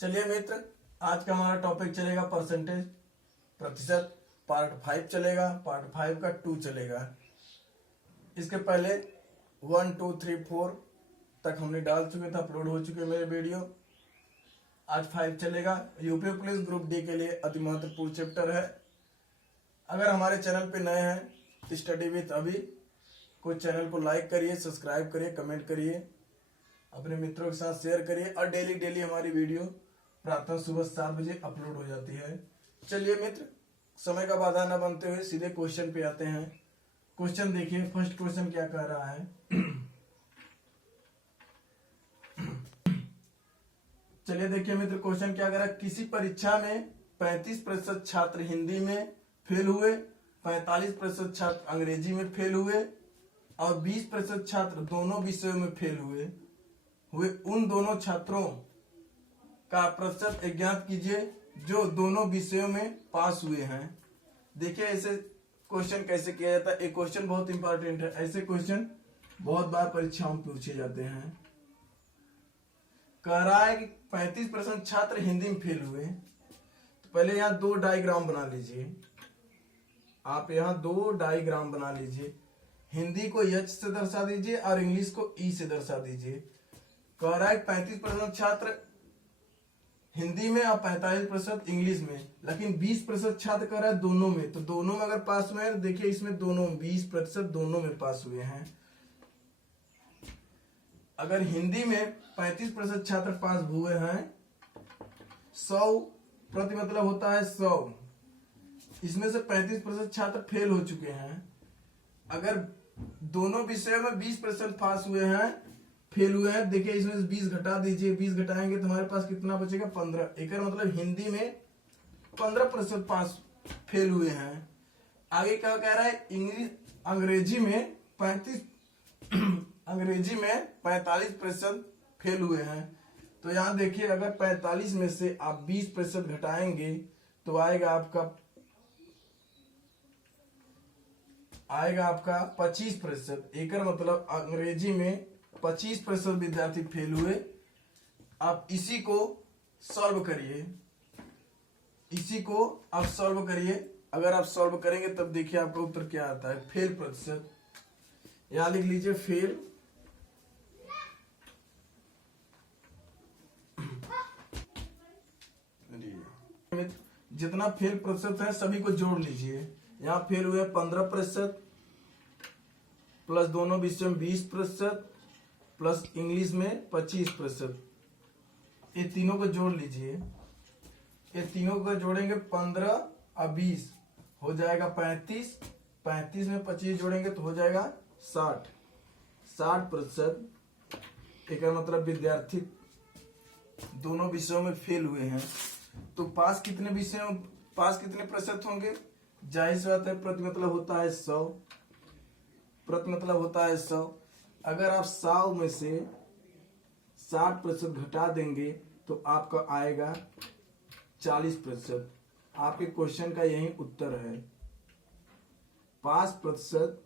चलिए मित्र, आज का हमारा टॉपिक चलेगा परसेंटेज, प्रतिशत। पार्ट 5 चलेगा, पार्ट 5 का 2 चलेगा। इसके पहले 1, 2, 3, 4 तक हमने डाल चुके थे, अपलोड हो चुके मेरे वीडियो। आज 5 चलेगा। यूपी पुलिस ग्रुप डी के लिए अति महत्वपूर्ण चैप्टर है। अगर हमारे चैनल पे नए हैं तो स्टडी विथ अभी को चैनल को लाइक करिए, सब्सक्राइब करिए, कमेंट करिए, अपने मित्रों के साथ शेयर करिए और डेली हमारी वीडियो प्रातः सुबह 7 बजे अपलोड हो जाती है। चलिए मित्र, समय का बाधा न बनते हुए सीधे क्वेश्चन पे आते हैं। क्वेश्चन देखिए, फर्स्ट क्वेश्चन क्या कह रहा है। चलिए देखिए मित्र, क्वेश्चन क्या कह रहा है। किसी परीक्षा में 35% छात्र हिंदी में फेल हुए, 45% छात्र अंग्रेजी में फेल हुए और 20% छात्र दोनों विषयों में फेल हुए उन दोनों छात्रों का प्रतिशत ज्ञात कीजिए जो दोनों विषयों में पास हुए हैं। देखिए ऐसे क्वेश्चन कैसे किया जाता है। एक क्वेश्चन बहुत इंपॉर्टेंट है। ऐसे क्वेश्चन बहुत बार परीक्षाओं में पूछे जाते हैं। कह रहा है कि 35% छात्र हिंदी में फेल हुए, तो पहले यहाँ 2 डायग्राम बना लीजिए। आप यहाँ 2 डायग्राम बना लीजिए। हिंदी को H से दर्शा दीजिए और इंग्लिश को E से दर्शा दीजिए। कह रहा है 35% छात्र हिंदी में और 45% इंग्लिश में, लेकिन 20% छात्र कह रहा है दोनों में। तो दोनों में अगर पास हुए हैं, देखिए इसमें दोनों 20% दोनों में पास हुए हैं। अगर हिंदी में 35% छात्र पास हुए हैं, 100 प्रति मतलब होता है 100। इसमें से 35% छात्र फेल हो चुके हैं। अगर दोनों विषयों में 20% पास हुए हैं, फेल हुए हैं, देखिए इसमें से 20 घटा दीजिए। 20 घटाएंगे तो हमारे पास कितना बचेगा? 15। एक मतलब हिंदी में 15% पास फेल हुए हैं। आगे क्या कह रहा है? अंग्रेजी में 45% फेल हुए हैं। तो यहां देखिए, अगर 45 में से आप 20% घटाएंगे तो आएगा आपका 25%। एक मतलब अंग्रेजी में 25% विद्यार्थी फेल हुए। आप इसी को सॉल्व करिए, अगर आप सॉल्व करेंगे तब देखिए आपका उत्तर क्या आता है। फेल प्रतिशत, यहां लिख लीजिए फेल। जितना फेल प्रतिशत है सभी को जोड़ लीजिए। यहाँ फेल हुए 15% प्लस दोनों विषयों में 20% प्लस इंग्लिश में 25%। ये तीनों को जोड़ लीजिए। ये तीनों को जोड़ेंगे 15 और 20 हो जाएगा 35। 35 में 25 जोड़ेंगे तो हो जाएगा 60%। एक मतलब विद्यार्थी दोनों विषयों में फेल हुए हैं। तो पास कितने प्रतिशत होंगे? जाहिर सी बात है, प्रति मतलब होता है 100। अगर आप 100 में से 60% घटा देंगे तो आपका आएगा 40%। आपके क्वेश्चन का यही उत्तर है। पास प्रतिशत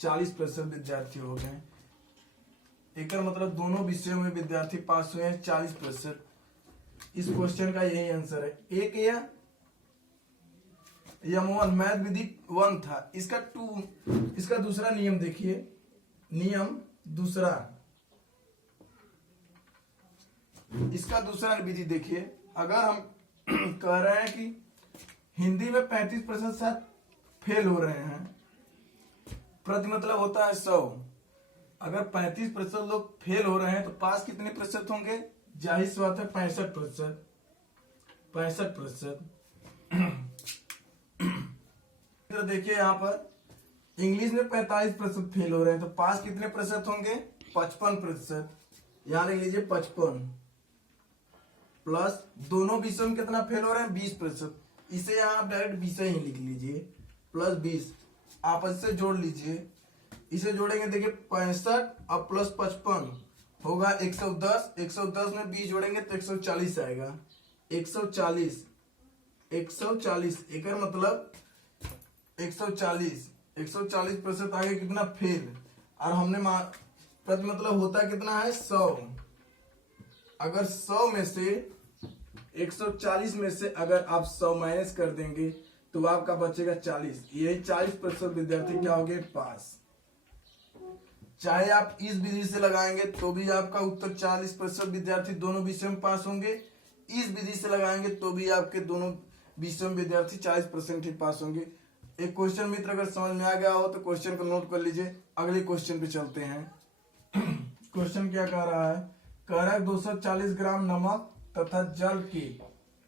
40% विद्यार्थी हो गए। एक मतलब दोनों विषयों में विद्यार्थी पास हुए हैं 40%। इस क्वेश्चन का यही आंसर है। एक M1 मैथ विधि 1 था, इसका दूसरा नियम देखिए। नियम दूसरा, इसका दूसरा विधि देखिए। अगर हम कह रहे हैं कि हिंदी में 35% छात्र फेल हो रहे हैं, प्रति मतलब होता है 100। अगर 35% लोग फेल हो रहे हैं तो पास कितने प्रतिशत होंगे? जाहिर सी बात है 65%। तो देखिए यहाँ पर इंग्लिश में 45% फेल हो रहे हैं, तो पास कितने प्रतिशत होंगे? 55%। यहाँ लिख लीजिए 55 प्लस दोनों विषयों में कितना फेल हो रहे हैं? 20%। इसे यहाँ आप डायरेक्ट विषय ही लिख लीजिए, प्लस 20 आपस से जोड़ लीजिए। इसे जोड़ेंगे, देखिए 65 और प्लस 55 होगा 110। 110 में 20 जोड़ेंगे तो 140 आएगा। 140 एक मतलब 140% आगे कितना? फेल। और हमने प्रति मतलब होता कितना है? 100। अगर 100 में से 140 में से अगर आप 100 माइनस कर देंगे तो आपका बचेगा 40। यही 40% विद्यार्थी क्या हो गए, पास। चाहे आप इस विधि से लगाएंगे तो भी आपका उत्तर 40% विद्यार्थी दोनों विषयों में पास होंगे, इस विधि से लगाएंगे तो भी आपके दोनों विषयों में विद्यार्थी 40% ही पास होंगे। एक क्वेश्चन मित्र अगर समझ में आ गया हो तो क्वेश्चन को नोट कर लीजिए। अगले क्वेश्चन पे चलते हैं। क्वेश्चन क्या कह रहा है, कह रहा है 240 ग्राम नमक तथा जल के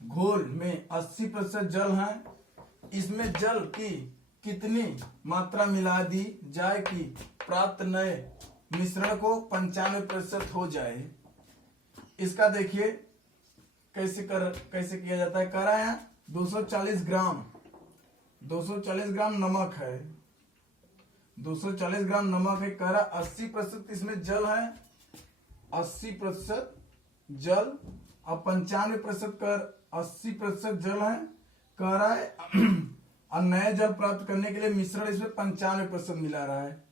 घोल में 80% जल है, इसमें जल की कितनी मात्रा मिला दी जाए कि प्राप्त नए मिश्रण को 95% हो जाए। इसका देखिए कैसे किया जाता है। कह रहा है 240 ग्राम नमक है, 240 ग्राम नमक है। कह रहा 80% इसमें जल है, 80% जल और 95% कर 80% जल है। कह रहा है और नए जल प्राप्त करने के लिए मिश्रण इसमें 95% मिला रहा है।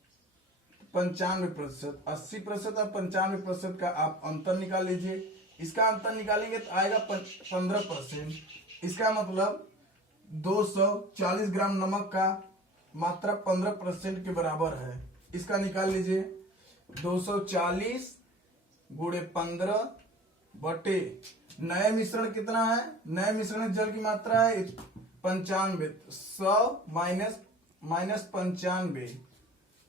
95%, 80% और 95% का आप अंतर निकाल लीजिए। इसका अंतर निकालेंगे तो आएगा 15%। इसका मतलब 240 ग्राम नमक का मात्रा 15% के बराबर है। इसका निकाल लीजिए, 240 गुणे 15 बटे नए मिश्रण कितना है, नए मिश्रण जल की मात्रा है 95, 100 माइनस 95,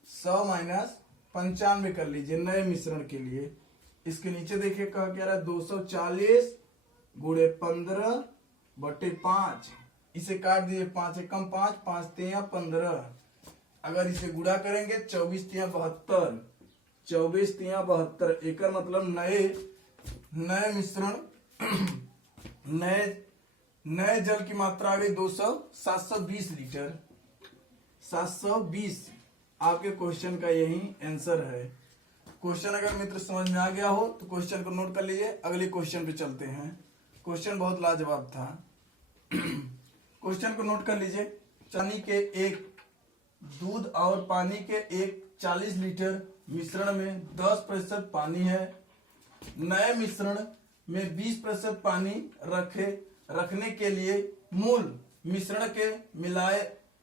100 माइनस 95 कर लीजिए नए मिश्रण के लिए। इसके नीचे देखिए क्या कह रहा है, 240 गुणे 15 बटे 5, इसे काट दिए, 5 एकम 5, 5 तिया 15। अगर इसे गुणा करेंगे 24 तिया 72, 24 तिया 72। एक मतलब नए मिश्रण नए जल की मात्रा आ गई 720 लीटर, 720। आपके क्वेश्चन का यही आंसर है। क्वेश्चन अगर मित्र समझ में आ गया हो तो क्वेश्चन को नोट कर लीजिए। अगले क्वेश्चन पे चलते हैं। क्वेश्चन बहुत लाजवाब था। क्वेश्चन को नोट कर लीजिए। पानी के एक दूध और पानी के एक 40 लीटर मिश्रण में 10% पानी है। नए मिश्रण में 20% पानी रखने के लिए मूल मिश्रण के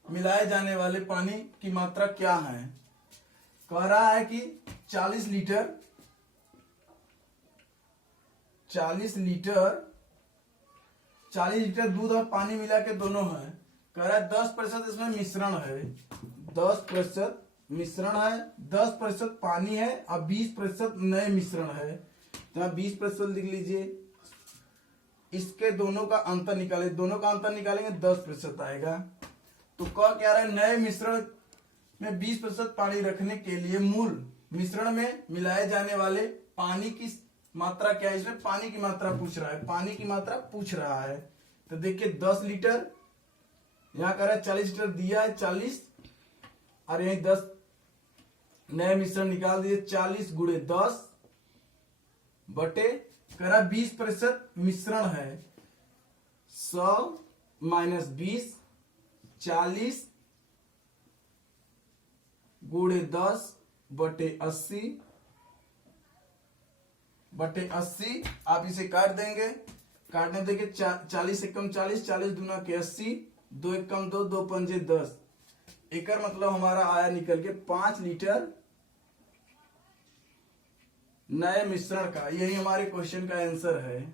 मिलाए जाने वाले पानी की मात्रा क्या है। कह रहा है कि 40 लीटर दूध और पानी मिला के दोनों है। कह रहा है 10% इसमें मिश्रण है, 10% मिश्रण है, 10% पानी है और 20% नए मिश्रण है। तो 20% लिख लीजिए। इसके दोनों का अंतर निकाले, दोनों का अंतर निकालेंगे 10% आएगा। तो क्या रहा है, नए मिश्रण में 20% पानी रखने के लिए मूल मिश्रण में मिलाए जाने वाले पानी की मात्रा क्या है। इसमें पानी की मात्रा पूछ रहा है, पानी की मात्रा पूछ रहा है। तो देखिए 10 लीटर, यहाँ कह रहा है 40 लीटर दिया है 40, और यही 10 नए मिश्रण निकाल दिए। 40 गुणे 10 बटे कह रहा 20% मिश्रण है, 100 माइनस 20, 40 गुणे 10 बटे 80 आप इसे काट देंगे। काटने देंगे 40 एकम 40, 40 दूना के 80, 2 एकम 2, 2 पंजे 10। एक मतलब हमारा आया निकल के 5 लीटर नए मिश्रण का। यही हमारे क्वेश्चन का आंसर है।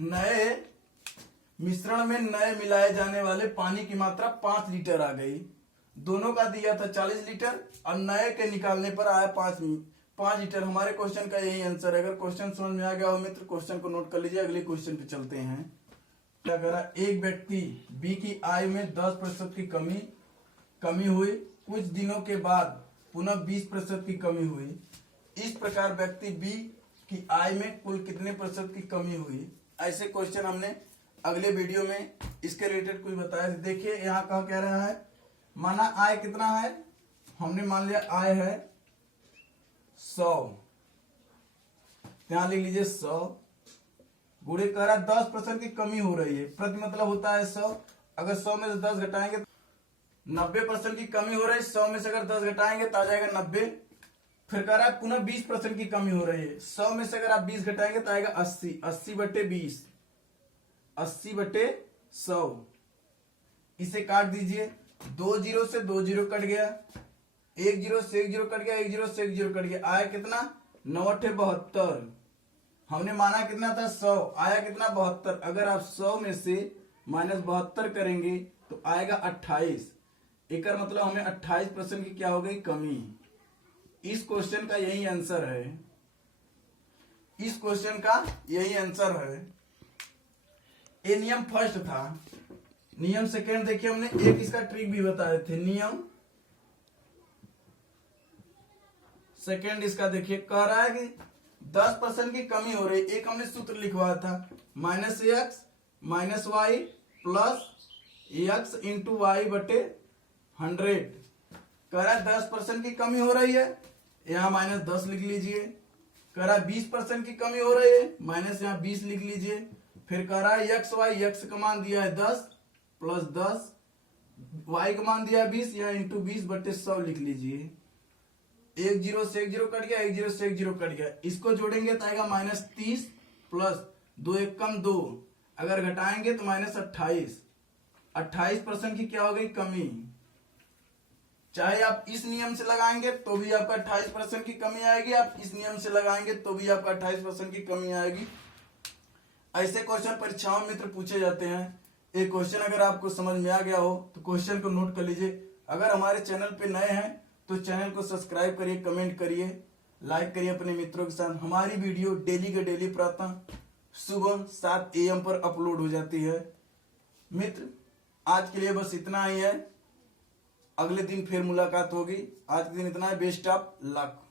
नए मिश्रण में नए मिलाए जाने वाले पानी की मात्रा 5 लीटर आ गई। दोनों का दिया था 40 लीटर और नए के निकालने पर आया 5 लीटर। हमारे क्वेश्चन का यही आंसर है। अगर क्वेश्चन समझ में आ गया हो मित्र, क्वेश्चन को नोट कर लीजिए। अगले क्वेश्चन पे चलते हैं। क्या करा, एक व्यक्ति बी की आय में 10% की कमी हुई, कुछ दिनों के बाद पुनः 20% की कमी हुई। इस प्रकार व्यक्ति बी की आय में कुल कितने प्रतिशत की कमी हुई। ऐसे क्वेश्चन हमने अगले वीडियो में इसके रिलेटेड कुछ बताया। देखिए यहाँ कह रहा है, माना आय कितना है, हमने मान लिया आय है 100, यहाँ लिख लीजिए 100 गुणे कह रहा 10% की कमी हो रही है। प्रति मतलब होता है 100, अगर 100 में से 10 घटाएंगे 90% की कमी हो रही है। 100 में से अगर 10 घटाएंगे तो आ जाएगा 90। फिर कह रहा है पुनः 20% की कमी हो रही है। 100 में से अगर आप 20 घटाएंगे तो आएगा 80। 80/20, 80/100। इसे काट दीजिए। 2 जीरो से 2 जीरो कट गया, 1 जीरो से 1 जीरो कट गया, 1 जीरो से 1 जीरो कट गया। आया कितना? 9×72। हमने माना कितना था? 100। आया कितना? 72। अगर आप 100 में से -72 करेंगे तो आएगा 28। एक मतलब हमें 28% की क्या हो गई? कमी। इस क्वेश्चन का यही आंसर है। इस क्वेश्चन का यही आंसर है। ये नियम फर्स्ट था। नियम सेकेंड देखिए, हमने एक इसका ट्रिक भी बताए थे। नियम सेकेंड इसका देखिए, कह रहा है कि 10% की कमी हो रही। एक हमने सूत्र लिखवाया था, -x - y plus x into y बटे 100। कह रहा है 10% की कमी हो रही है, यहां -10 लिख लीजिए। कह रहा है 20% की कमी हो रही है, माइनस यहां 20 लिख लीजिए। फिर कह रहा है x का मान दिया है 10 प्लस 10, y का मान दिया है 20, यहाँ इंटू 20/100 लिख लीजिए। 1 जीरो से 1 जीरो कट गया, 1 जीरो से 1 जीरो कट गया। इसको जोड़ेंगे तो आएगा -30 प्लस 2 1 कम 2, अगर घटाएंगे तो -28। 28% की क्या हो गई? कमी। चाहे आप इस नियम से लगाएंगे तो भी आपका 28% की कमी आएगी, आप इस नियम से लगाएंगे तो भी आपका 28% की कमी आएगी। ऐसे क्वेश्चन परीक्षाओं में मित्र पूछे जाते हैं। एक क्वेश्चन अगर आपको समझ में आ गया हो तो क्वेश्चन को नोट कर लीजिए। अगर हमारे चैनल पे नए हैं तो चैनल को सब्सक्राइब करिए, कमेंट करिए, लाइक करिए अपने मित्रों के साथ। हमारी वीडियो डेली के डेली प्रातः सुबह 7 AM पर अपलोड हो जाती है। मित्र आज के लिए बस इतना ही है, अगले दिन फिर मुलाकात होगी। आज के दिन इतना है। Best of luck.